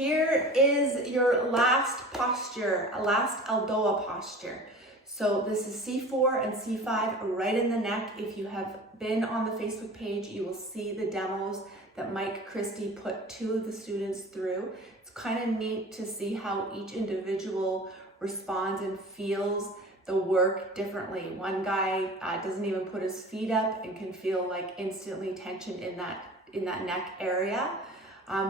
Here is your last posture, last Eldoa posture. So this is C4 and C5 right in the neck. If you have been on the Facebook page, you will see the demos that Mike Christie put two of the students through. It's kind of neat to see how each individual responds and feels the work differently. One guy doesn't even put his feet up and can feel like instantly tension in that neck area.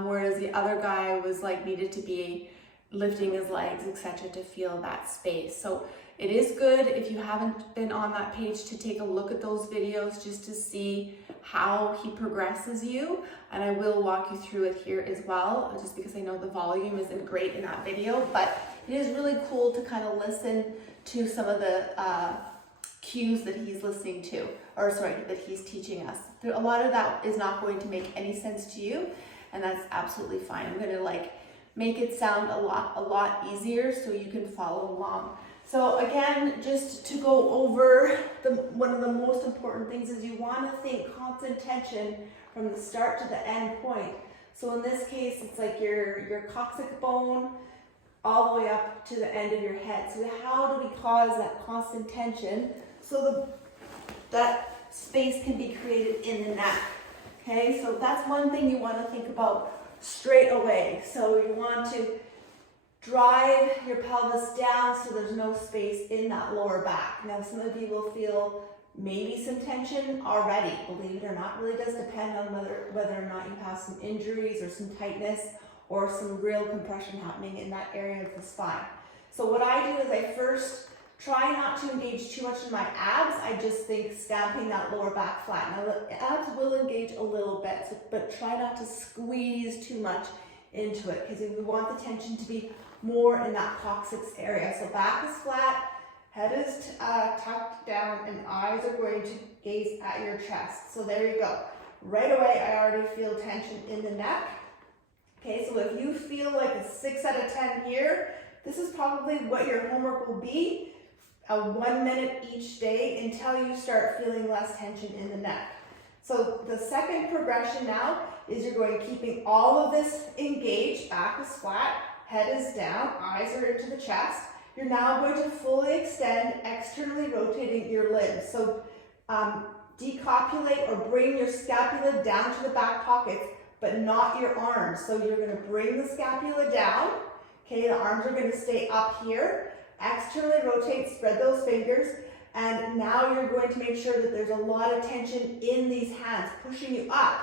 Whereas the other guy was like needed to be lifting his legs, etc., to feel that space. So it is good if you haven't been on that page to take a look at those videos just to see how he progresses you. And I will walk you through it here as well, just because I know the volume isn't great in that video, but it is really cool to kind of listen to some of the cues that he's listening to, or sorry, that he's teaching us. A lot of that is not going to make any sense to you, and that's absolutely fine. I'm going to make it sound a lot easier so you can follow along. So again, just to go over one of the most important things is you want to think constant tension from the start to the end point. So in this case, it's like your coccyx bone all the way up to the end of your head. So how do we cause that constant tension so that space can be created in the neck? Okay, so that's one thing you want to think about straight away. So you want to drive your pelvis down so there's no space in that lower back. Now some of you will feel maybe some tension already, believe it or not. It really does depend on whether or not you have some injuries or some tightness or some real compression happening in that area of the spine. So what I do is I first try not to engage too much in my abs. I just think stamping that lower back flat. Now the abs will engage a little bit, but try not to squeeze too much into it, because we want the tension to be more in that coccyx area. So back is flat, head is tucked down, and eyes are going to gaze at your chest. So there you go. Right away, I already feel tension in the neck. Okay, so if you feel like a 6 out of 10 here, this is probably what your homework will be, 1 minute each day until you start feeling less tension in the neck. So the second progression now is you're going keeping all of this engaged, back is flat, head is down, eyes are into the chest. You're now going to fully extend, externally rotating your limbs. So decopulate or bring your scapula down to the back pockets, but not your arms. So you're going to bring the scapula down. Okay, the arms are going to stay up here. Externally rotate, spread those fingers, and now you're going to make sure that there's a lot of tension in these hands, pushing you up.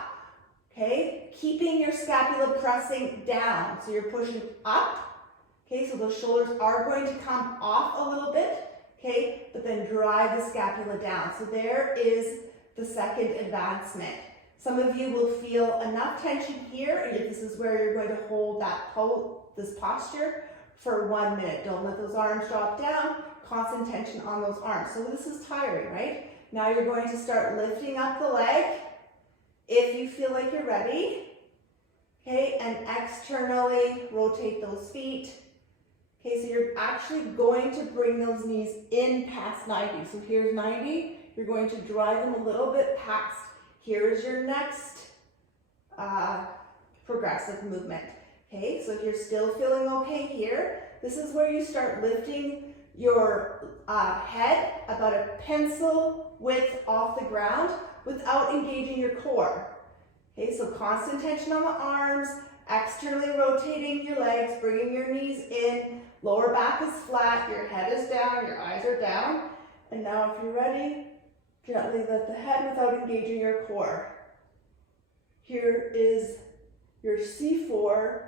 Okay, keeping your scapula pressing down. So you're pushing up. Okay, so those shoulders are going to come off a little bit. Okay, but then drive the scapula down. So there is the second advancement. Some of you will feel enough tension here, and this is where you're going to hold this posture for 1 minute. Don't let those arms drop down. Constant tension on those arms. So this is tiring, right? Now you're going to start lifting up the leg if you feel like you're ready. Okay, and externally rotate those feet. Okay, so you're actually going to bring those knees in past 90. So here's 90. You're going to drive them a little bit past. Here's your next progressive movement. Okay, so if you're still feeling okay here, this is where you start lifting your head about a pencil width off the ground without engaging your core. Okay, so constant tension on the arms, externally rotating your legs, bringing your knees in, lower back is flat, your head is down, your eyes are down. And now if you're ready, gently lift the head without engaging your core. Here is your C4,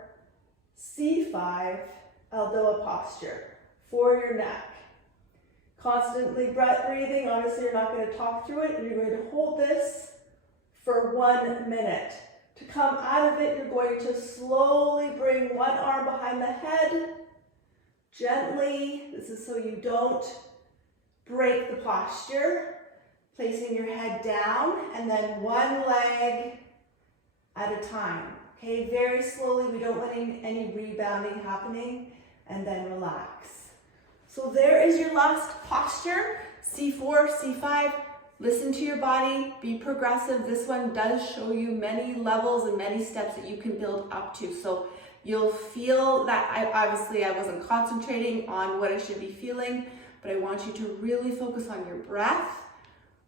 C5 Eldoa posture for your neck. Constantly breathing. Obviously, you're not going to talk through it. You're going to hold this for 1 minute. To come out of it, you're going to slowly bring one arm behind the head. Gently. This is so you don't break the posture. Placing your head down, and then one leg at a time. Okay, very slowly. We don't want any rebounding happening, and then relax. So there is your last posture, C4, C5. Listen to your body, be progressive. This one does show you many levels and many steps that you can build up to. So You'll feel that, I wasn't concentrating on what I should be feeling, but I want you to really focus on your breath,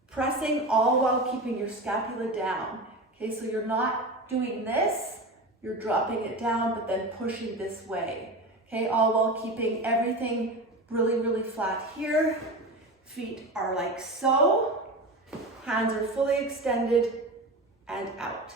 pressing all while keeping your scapula down. Okay, so you're not doing this, you're dropping it down, but then pushing this way. Okay, all while keeping everything really, really flat here. Feet are like so, hands are fully extended and out.